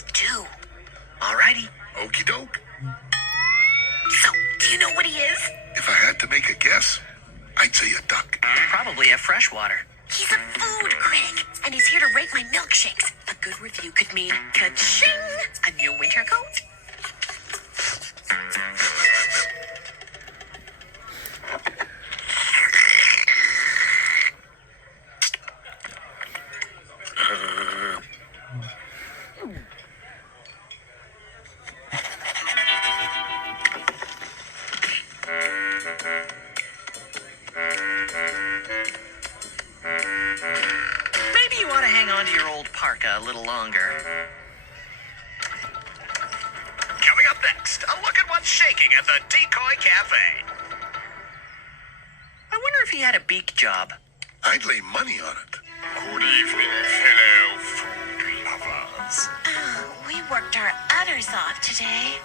smooth too. Alrighty. Okie doke. So, do you know what he is? If I had to make a guess, I'd say a duck. Probably a freshwater. He's a food critic, and he's here to rate my milkshakes. A good review could mean ka-ching, a new winter coat. Maybe you ought to hang on to your old parka a little longer. Coming up next, a look at what's shaking at the Decoy Cafe. I wonder if he had a beak job. I'd lay money on it. Good evening, fellow food lovers. Oh, we worked our udders off today.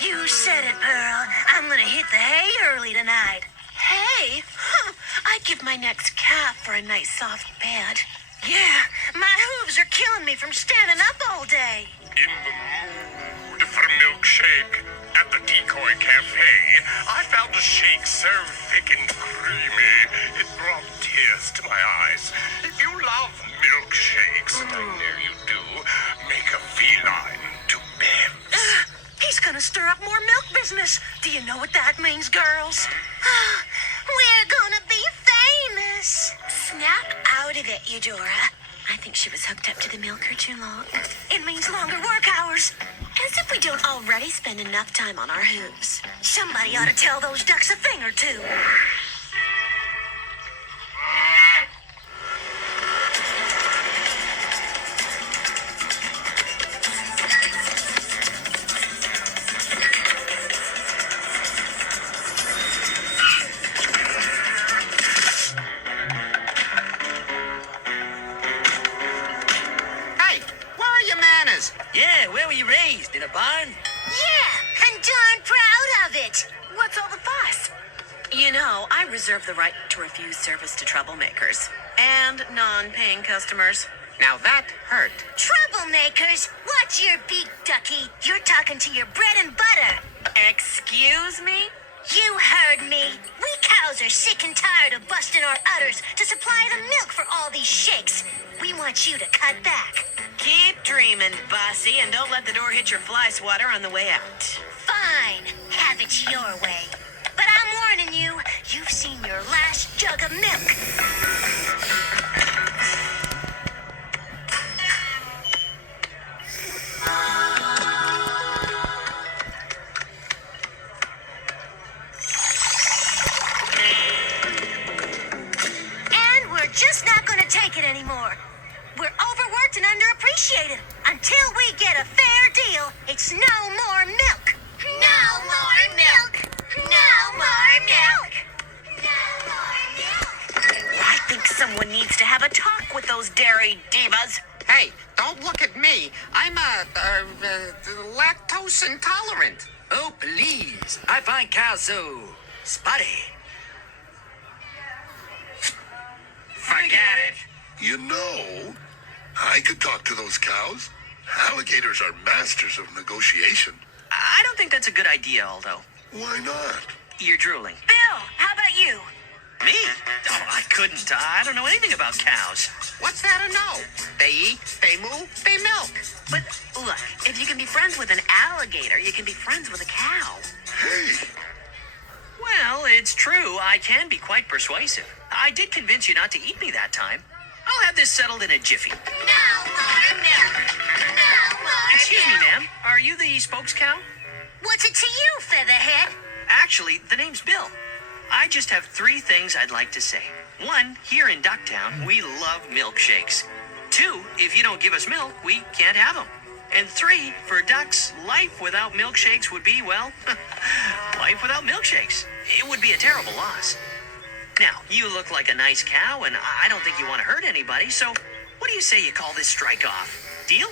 You said it, Pearl. I'm gonna hit the hay early tonight. Hay? Huh. I'd give my next calf for a nice soft bed. Yeah, my hooves are killing me from standing up all day. In the mood for a milkshake at the Decoy Cafe, I found a shake so thick and creamy, it brought tears to my eyes. If you love milkshakes, and I know you do, make a feline to Bev's. He's gonna stir up more milk business. Do you know what that means, girls? We're gonna be famous. Snap out of it, Eudora. I think she was hooked up to the milker too long. It means longer work hours. As if we don't already spend enough time on our hooves. Somebody ought to tell those ducks a thing or two. Hey, where are your manners? Yeah, where were you raised? In a barn? Yeah, and darn proud of it. What's all the fuss? You know, I reserve the right to refuse service to troublemakers and non-paying customers. Now that hurt. Troublemakers, watch your beak, ducky. You're talking to your bread and butter. Excuse me? You heard me. We cows are sick and tired of busting our udders to supply the milk for all these shakes. We want you to cut back. Keep dreaming, bossy, and don't let the door hit your fly swatter on the way out. Fine, have it your way. But I'm warning you, you've seen your last jug of milk. And we're just not gonna take it anymore. We're overworked and underappreciated. Until we get a fair deal, it's no more milk. No more milk. No more milk. No more milk. I think someone needs to have a talk with those dairy divas. Hey, don't look at me. I'm lactose intolerant. Oh, please. I find cows so spotty. Forget it. You know, I could talk to those cows. Alligators are masters of negotiation. I don't think that's a good idea, Aldo. Why not? You're drooling. Bill, how about you? Me? Oh, I couldn't. I don't know anything about cows. What's there to know? They eat, they move, they milk. But look, if you can be friends with an alligator, you can be friends with a cow. Hey, Well, it's true. I can be quite persuasive. I did convince you not to eat me that time. I'll have this settled in a jiffy. No more milk. No more Excuse me, milk. ma'am. Are you the spokes cow? What's it to you, Featherhead? Actually, the name's Bill. I just have 3 things I'd like to say. 1, here in Ducktown, we love milkshakes. 2, if you don't give us milk, we can't have them. And 3, for ducks, life without milkshakes would be, well, life without milkshakes. It would be a terrible loss. Now, you look like a nice cow, and I don't think you want to hurt anybody, so what do you say you call this strike off? Deal?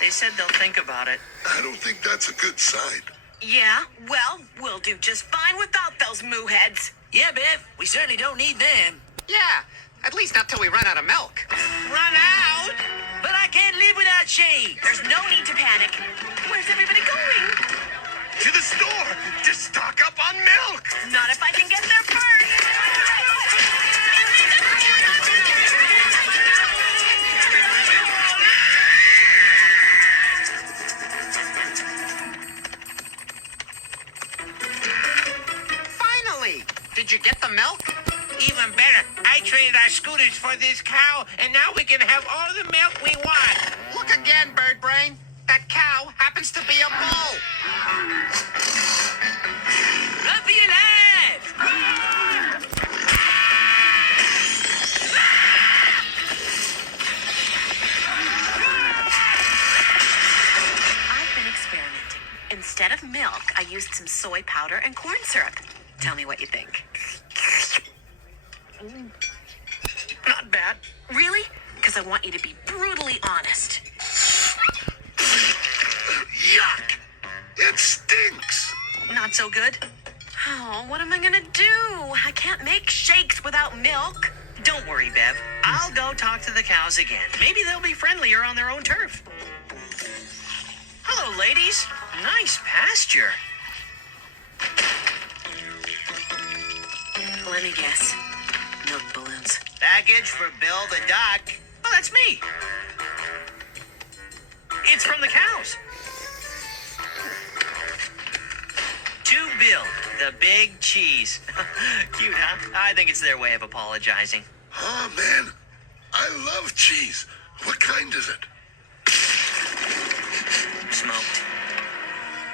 They said they'll think about it. I don't think that's a good sign. Yeah, well, we'll do just fine without those moo heads. Yeah, Bev, we certainly don't need them. Yeah, At least not till we run out of milk. Run out? But I can't live without shakes. There's no need to panic. Where's everybody going? To the store to stock up on milk. Not if I can get there first. Finally! Did you get the milk? Even better, I traded our scooters for this cow, and now we can have all the milk we want. Look again, Bird Brain. That cow happens to be a bull. Run for your life! I've been experimenting. Instead of milk, I used some soy powder and corn syrup. Tell me what you think. Not bad. Really? Because I want you to be brutally honest. Yuck! It stinks! Not so good. Oh, what am I gonna do? I can't make shakes without milk. Don't worry, Bev. I'll go talk to the cows again. Maybe they'll be friendlier on their own turf. Hello, ladies. Nice pasture. Let me guess. Milk balloons. Package for Bill the duck. Oh, that's me. It's from the cows. To Bill, the big cheese. Cute, huh? I think it's their way of apologizing. Oh, man. I love cheese. What kind is it? Smoked.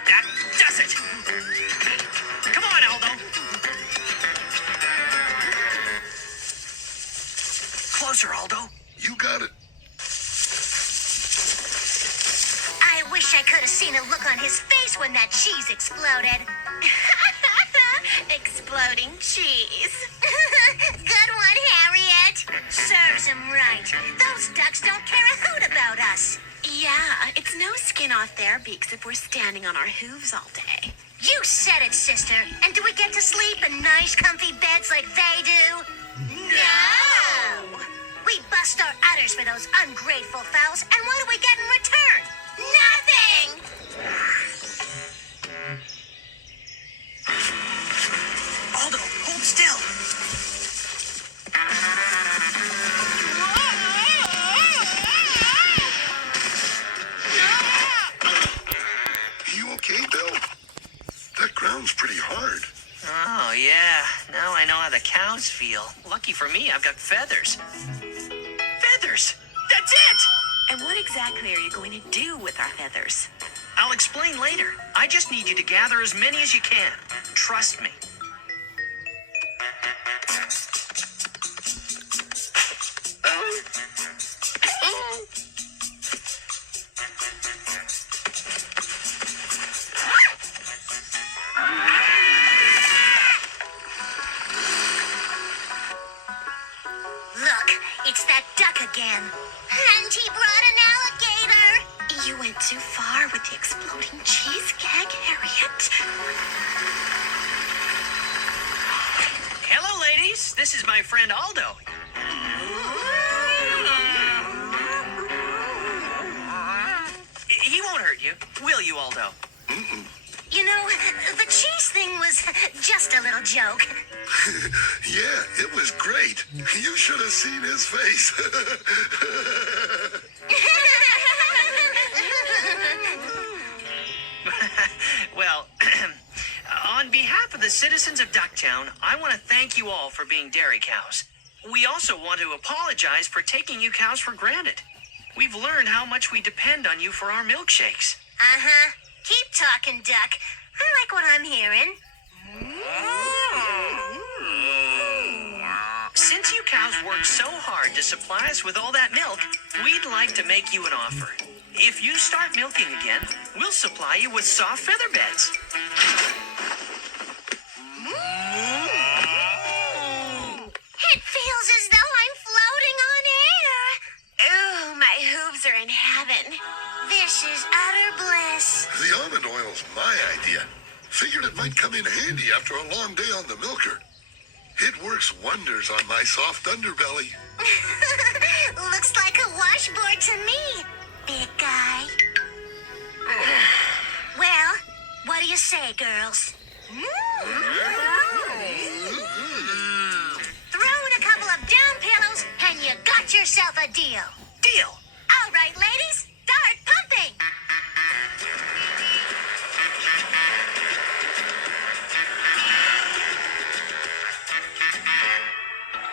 That does it. Come on, Aldo. Closer, Aldo. You got it. I wish I could have seen the look on his face when that cheese exploded. Exploding cheese. Good one, Harriet. Serves him right. Those ducks don't care a hoot about us. Yeah, it's no skin off their beaks if we're standing on our hooves all day. You said it, sister. And do we get to sleep in nice, comfy beds like they do? No! We bust our udders for those ungrateful fowls, and what do we get in return? Nothing! Aldo, hold still. You okay, Bill? That ground's pretty hard. Oh, yeah. Now I know how the cows feel. Lucky for me, I've got feathers. Feathers! That's it! And what exactly are you going to do with our feathers? I'll explain later. I just need you to gather as many as you can. Trust me. Look, it's that duck again. And he brought an alligator. You went too far with the exploding cheese gag, Harriet. Hello, ladies. This is my friend Aldo. He won't hurt you, will you, Aldo? You know, the cheese thing was just a little joke. Yeah, it was great. You should have seen his face. Well, on behalf of the citizens of Ducktown, I want to thank you all for being dairy cows. We also want to apologize for taking you cows for granted. We've learned how much we depend on you for our milkshakes. Uh-huh. Keep talking, Duck. I like what I'm hearing. Since you cows worked so hard to supply us with all that milk, we'd like to make you an offer. If you start milking again, we'll supply you with soft feather beds. It feels as though I'm floating on air. Ooh, my hooves are in heaven. This is utter bliss. The almond oil's my idea. Figured it might come in handy after a long day on the milker. It works wonders on my soft underbelly. Looks like a washboard to me, big guy. Well, what do you say, girls? Throw in a couple of down pillows and you got yourself a deal. Deal. All right, ladies, start pumping.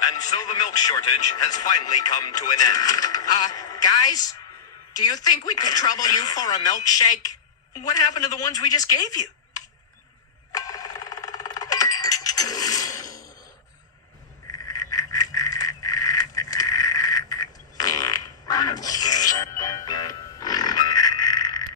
And so the milk shortage has finally come to an end. Guys, do you think we could trouble you for a milkshake? What happened to the ones we just gave you?